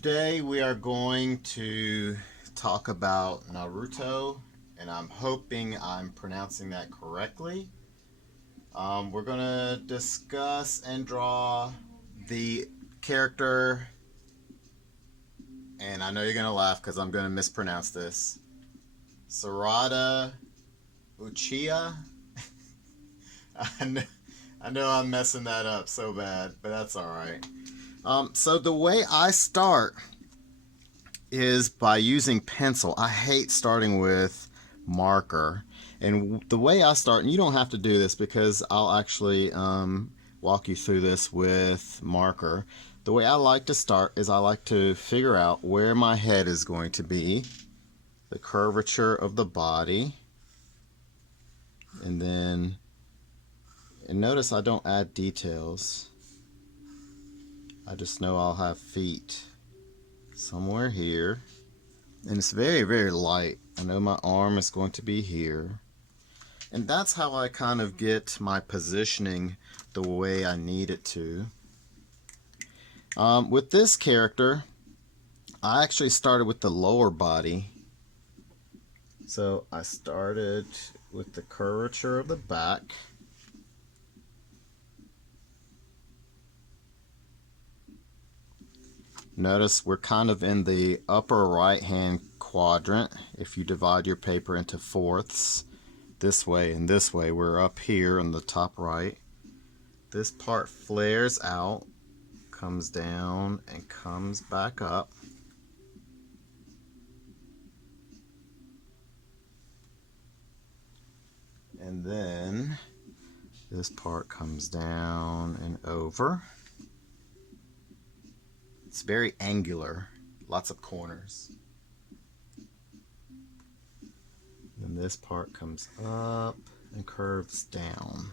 Today we are going to talk about Naruto, and I'm hoping I'm pronouncing that correctly. We're going to discuss and draw the character, and I know you're going to laugh because I'm going to mispronounce this. Sarada Uchiha. I know, I know I'm messing that up so bad, but that's alright. So the way I start is by using pencil. I hate starting with marker. And the way I start, and you don't have to do this because I'll actually walk you through this with marker. The way I like to start is I like to figure out where my head is going to be, the curvature of the body, and then, and notice I don't add details. I just know I'll have feet somewhere here. And it's very, very light. I know my arm is going to be here. And that's how I kind of get my positioning the way I need it to. With this character, I actually started with the lower body. So I started with the curvature of the back. Notice we're kind of in the upper right hand quadrant. If you divide your paper into fourths, this way and this way, we're up here in the top right. This part flares out, comes down, and comes back up. And then this part comes down and over. It's very angular, lots of corners. And this part comes up and curves down.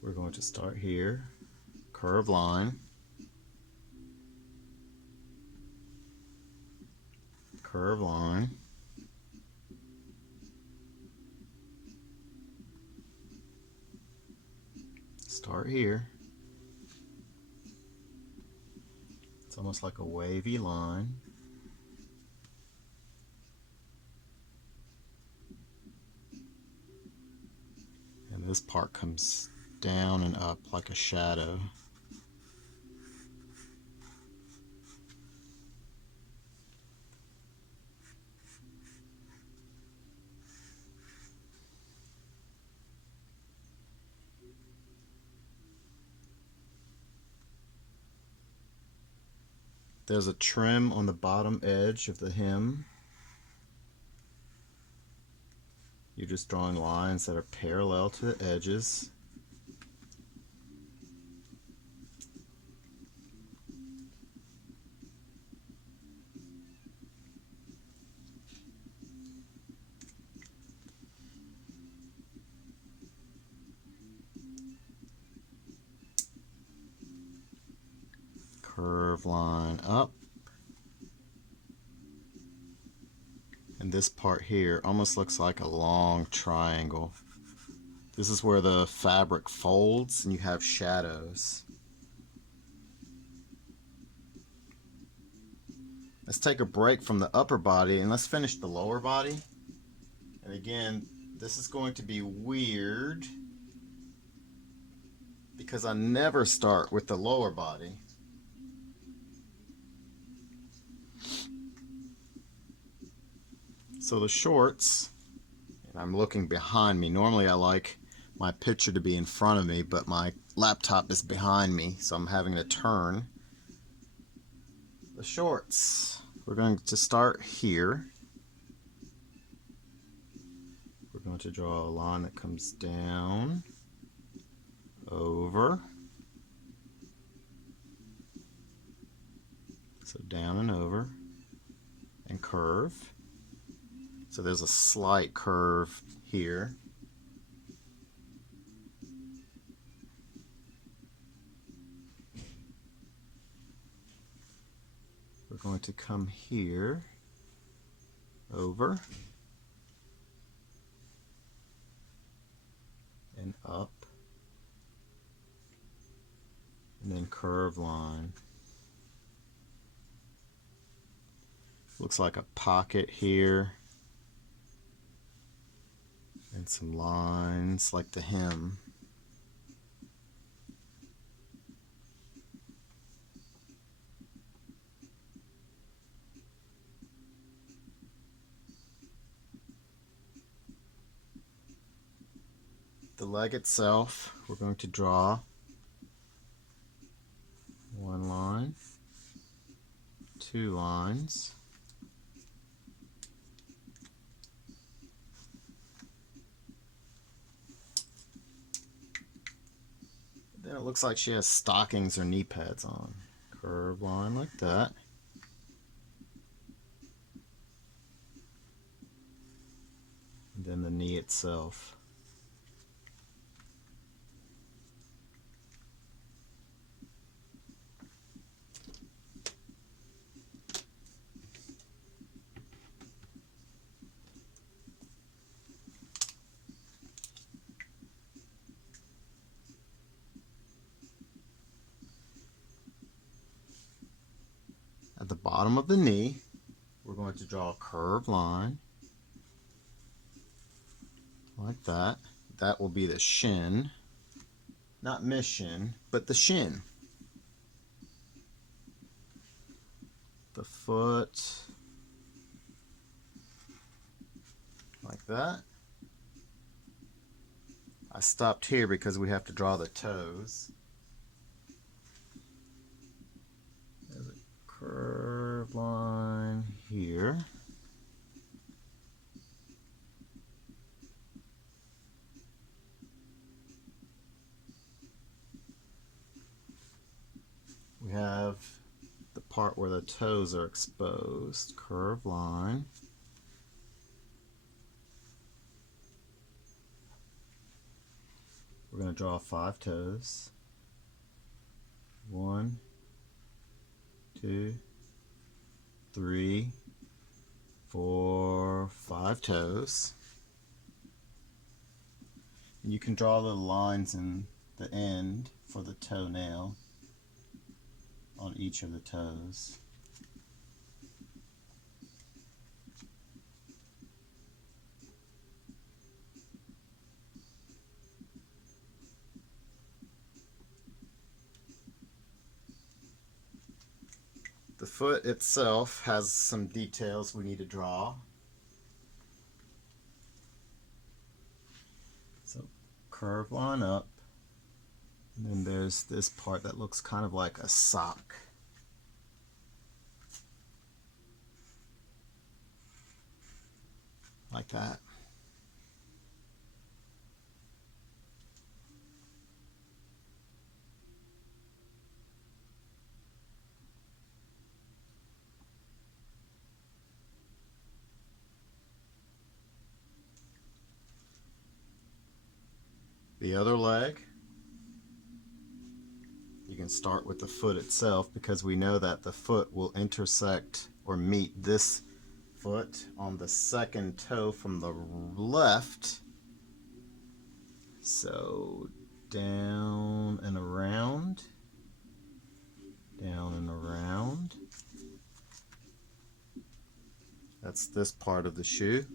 We're going to start here, curve line, curve line, start here. It's almost like a wavy line. And this part comes down and up like a shadow. There's a trim on the bottom edge of the hem. You're just drawing lines that are parallel to the edges. Curve line up. And this part here almost looks like a long triangle. This is where the fabric folds and you have shadows. Let's take a break from the upper body and let's finish the lower body. And again, this is going to be weird because I never start with the lower body. So the shorts, and I'm looking behind me. Normally I like my picture to be in front of me, but my laptop is behind me, so I'm having to turn. The shorts, we're going to start here. We're going to draw a line that comes down, over, so down and over, and curve. So there's a slight curve here. going to come here, over, and up, and then curve line. Looks like a pocket here, and some lines like the hem. The leg itself, we're going to draw one line, two lines, then it looks like she has stockings or knee pads on. Curved line like that. And then the knee itself. At the bottom of the knee, we're going to draw a curved line like that. That will be the shin. Not mission, but the shin. The foot, like that. I stopped here because we have to draw the toes. There's a curved line here. We have the part where the toes are exposed. Curved line. We're going to draw 5 toes. 1, 2, 3, 4, 5 toes. And you can draw little lines in the end for the toenail on each of the toes. The foot itself has some details we need to draw. So curve line up, and then there's this part that looks kind of like a sock. Like that. The other leg, you can start with the foot itself because we know that the foot will intersect or meet this foot on the second toe from the left. So down and around, down and around. That's this part of the shoe.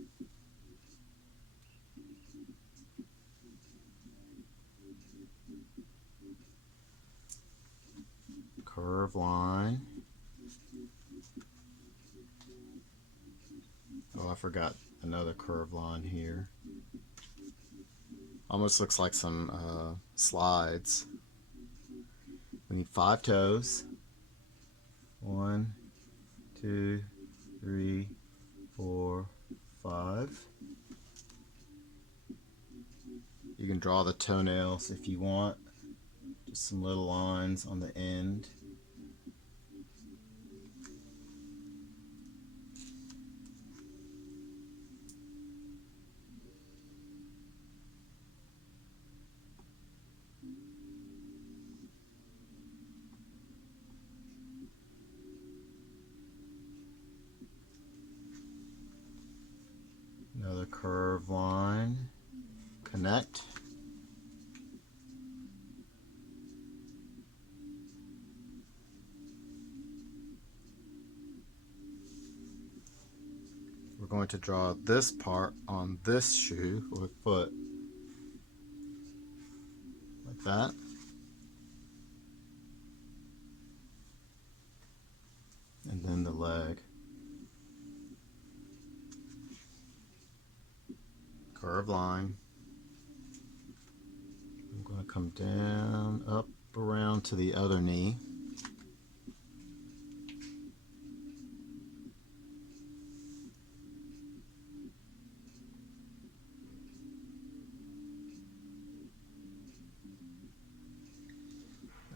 Curve line. Oh, I forgot another curve line here. Almost looks like some slides. We need 5 toes. 1, 2, 3, 4, 5. You can draw the toenails if you want. Just some little lines on the end. connect. We're going to draw this part on this shoe or foot, like that. And then the leg. Curved line. I'm going to come down, up, around to the other knee.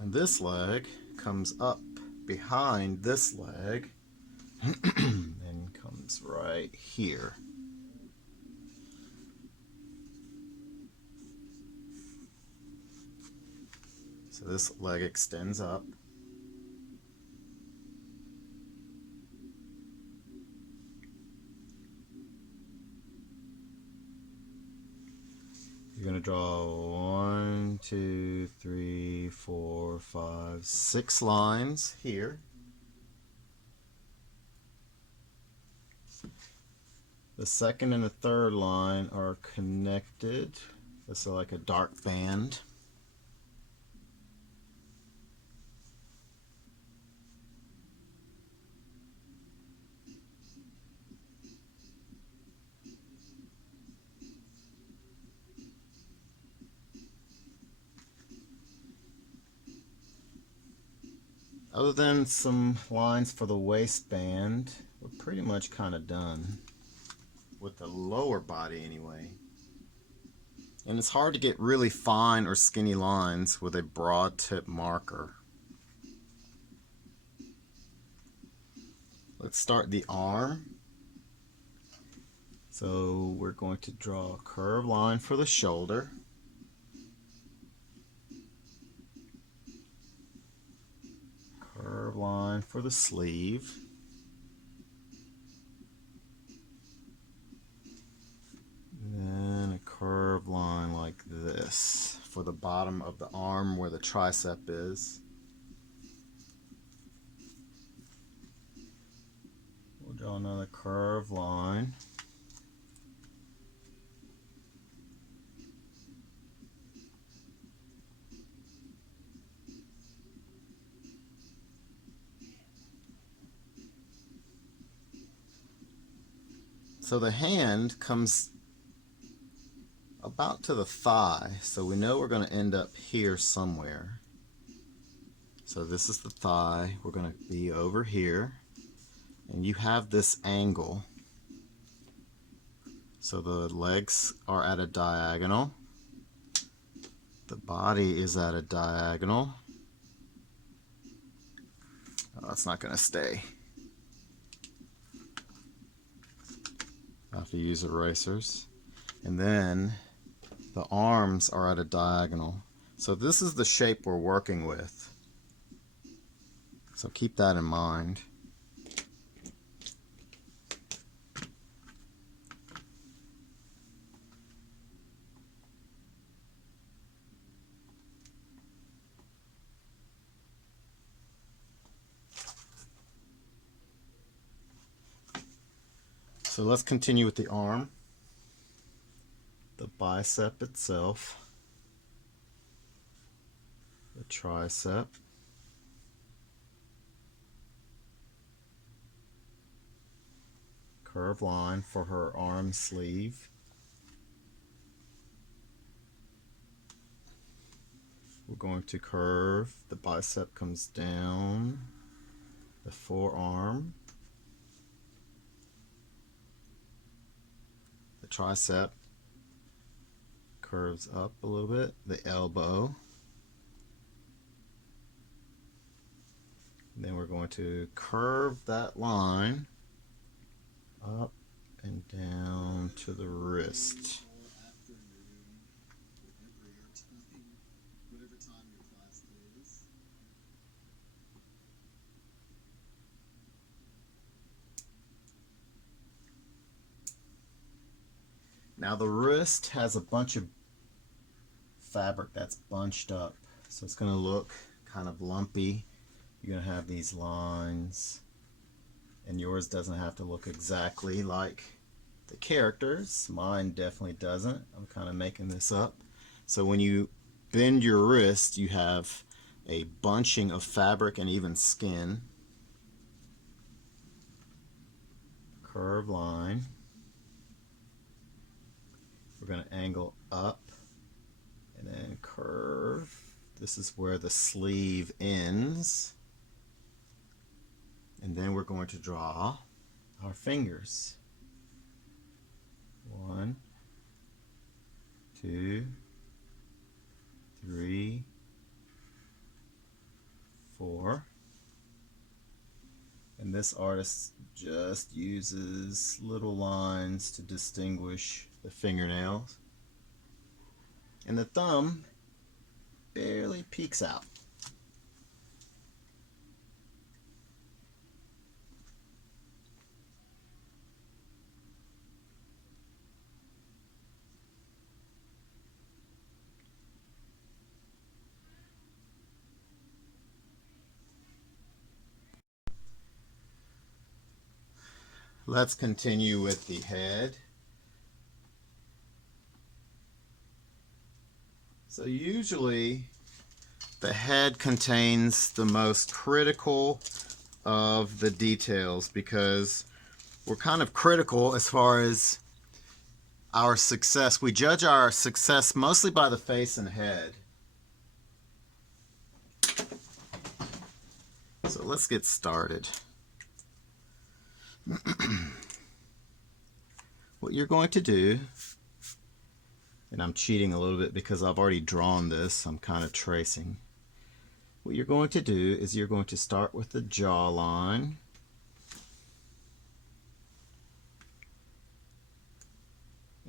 And this leg comes up behind this leg and comes right here. So this leg extends up. You're going to draw 1, 2, 3, 4, 5, 6 lines here. The second and the third line are connected. This is like a dark band. Other than some lines for the waistband, we're pretty much kind of done with the lower body anyway. And it's hard to get really fine or skinny lines with a broad tip marker. Let's start the arm. So we're going to draw a curved line for the shoulder. Curved line for the sleeve. And then a curved line like this for the bottom of the arm where the tricep is. We'll draw another curved line. So the hand comes about to the thigh, so we know we're going to end up here somewhere. So this is the thigh. We're going to be over here, and you have this angle. So the legs are at a diagonal. The body is at a diagonal. Oh, it's not going to stay. I have to use erasers. And then the arms are at a diagonal. So this is the shape we're working with. So keep that in mind. So let's continue with the arm, the bicep itself, the tricep, curved line for her arm sleeve, we're going to curve, the bicep comes down, the forearm, the tricep curves up a little bit, the elbow, and then we're going to curve that line up and down to the wrist. Now the wrist has a bunch of fabric that's bunched up. So it's going to look kind of lumpy. You're going to have these lines, and yours doesn't have to look exactly like the characters. Mine definitely doesn't. I'm kind of making this up. So when you bend your wrist, you have a bunching of fabric and even skin. Curved line. We're going to angle up and then curve. This is where the sleeve ends. And then we're going to draw our fingers. 1, 2, 3, 4. And this artist just uses little lines to distinguish the fingernails. And the thumb barely peeks out. Let's continue with the head. So usually the head contains the most critical of the details because we're kind of critical as far as our success. We judge our success mostly by the face and head. So let's get started. What you're going to do, and I'm cheating a little bit because I've already drawn this, I'm kind of tracing. What you're going to do is you're going to start with the jawline.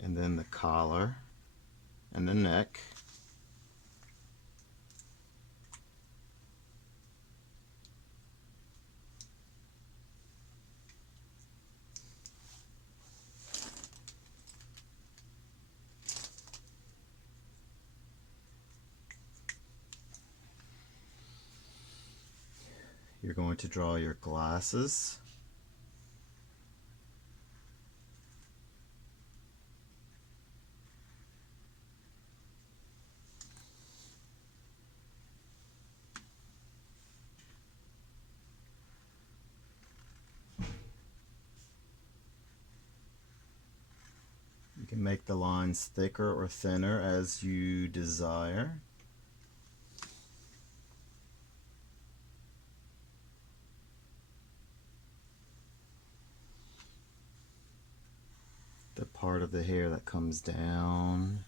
And then the collar and the neck. You're going to draw your glasses. You can make the lines thicker or thinner as you desire. The part of the hair that comes down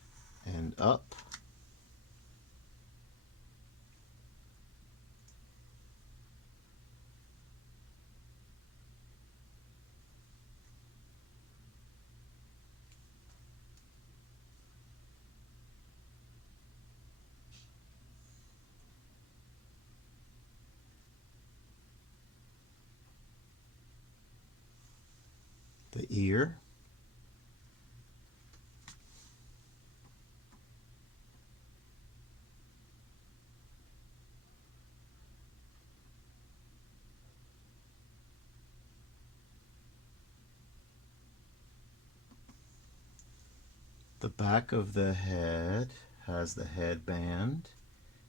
and up. The ear. The back of the head has the headband.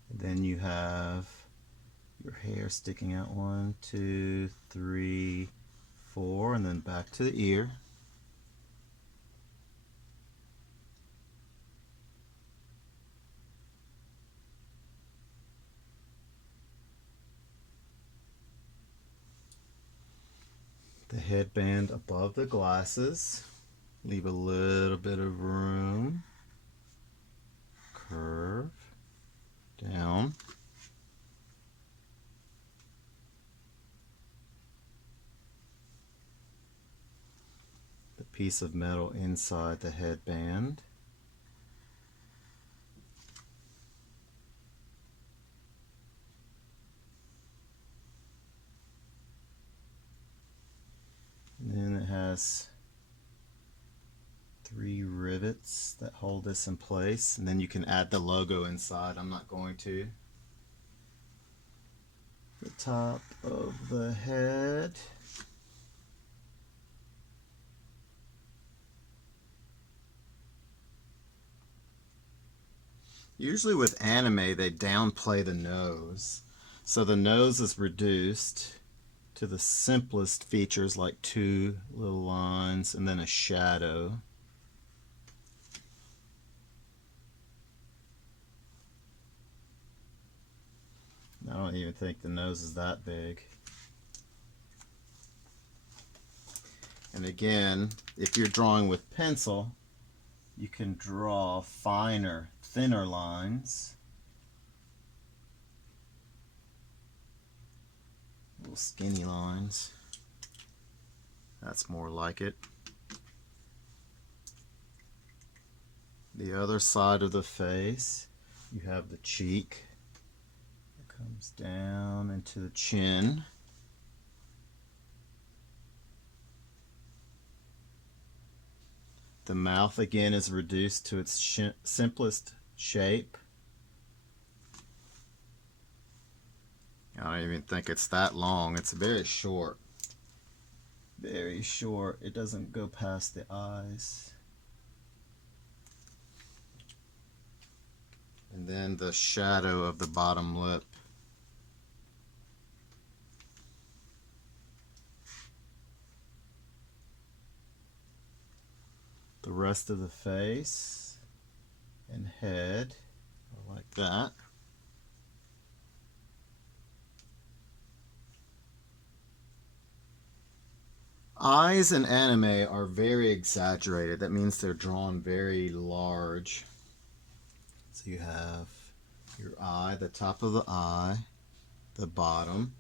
Then you have your hair sticking out 1, 2, 3, 4, and then back to the ear. The headband above the glasses. Leave a little bit of room. Curve down. The piece of metal inside the headband. And then it has 3 rivets that hold this in place, and then you can add the logo inside. I'm not going to. The top of the head. Usually with anime, they downplay the nose. So the nose is reduced to the simplest features like 2 little lines and then a shadow. I don't even think the nose is that big. And again, if you're drawing with pencil, you can draw finer, thinner lines. Little skinny lines. That's more like it. The other side of the face, you have the cheek. It comes down into the chin. The mouth again is reduced to its simplest shape. I don't even think it's that long. It's very short. Very short. It doesn't go past the eyes. And then the shadow of the bottom lip. The rest of the face and head are like that. Eyes in anime are very exaggerated. That means they're drawn very large. So you have your eye, the top of the eye, the bottom,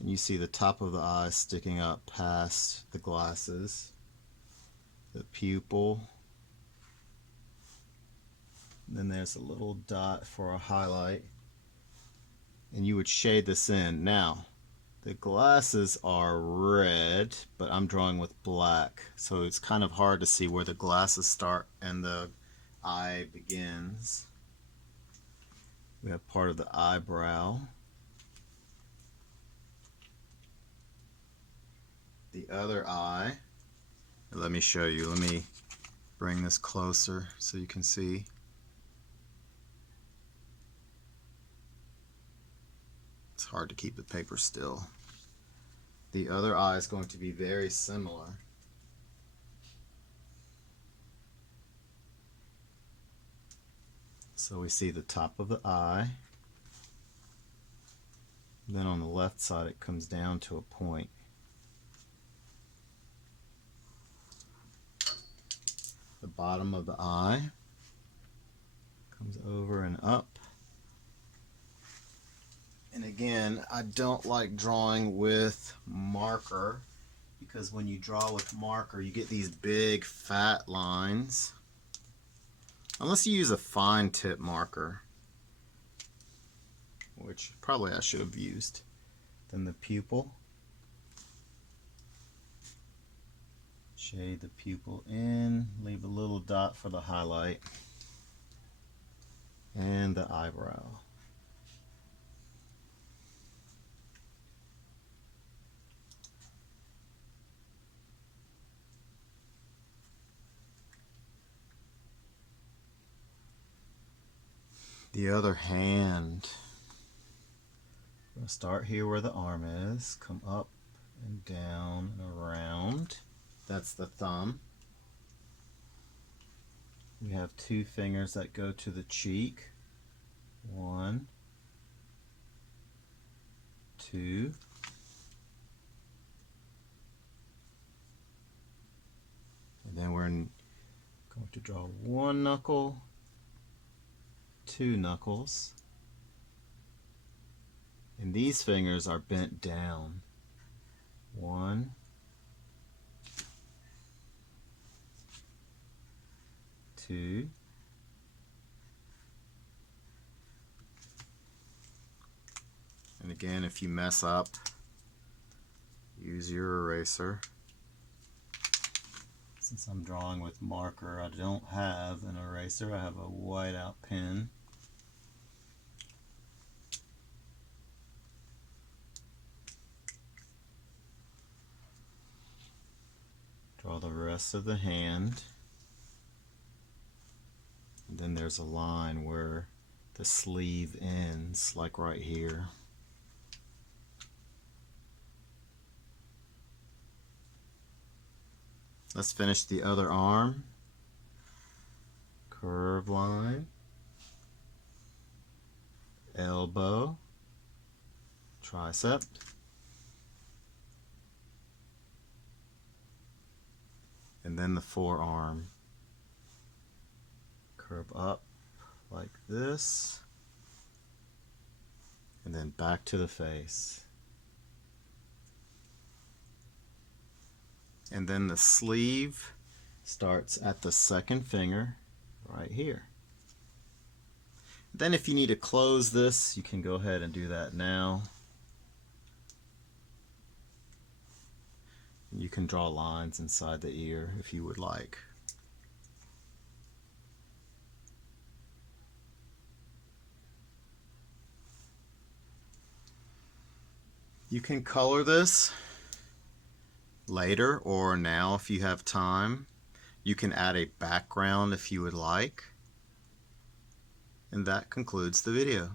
and you see the top of the eye sticking up past the glasses, the pupil, and then there's a little dot for a highlight, and you would shade this in. Now, the glasses are red, but I'm drawing with black, so it's kind of hard to see where the glasses start and the eye begins. We have part of the eyebrow. The other eye. Let me show you. Let me bring this closer so you can see. It's hard to keep the paper still. The other eye is going to be very similar. So we see the top of the eye. Then on the left side it comes down to a point. The bottom of the eye comes over and up. And again, I don't like drawing with marker because when you draw with marker you get these big fat lines. Unless you use a fine tip marker, which probably I should have used. Then the pupil. Shade the pupil in, leave a little dot for the highlight. And the eyebrow. The other hand. I'm going to start here where the arm is, come up and down and around. That's the thumb. We have 2 fingers that go to the cheek. 1, 2. And then we're going to draw 1 knuckle, 2 knuckles, and these fingers are bent down. 1, 2, and again, if you mess up, use your eraser. Since I'm drawing with marker, I don't have an eraser. I have a whiteout pen. Draw the rest of the hand. And then there's a line where the sleeve ends, like right here. Let's finish the other arm. Curve line, elbow, tricep, and then the forearm. Curve up like this, and then back to the face. And then the sleeve starts at the second finger right here. Then if you need to close this, you can go ahead and do that now. You can draw lines inside the ear if you would like. You can color this later or now if you have time. You can add a background if you would like. And that concludes the video.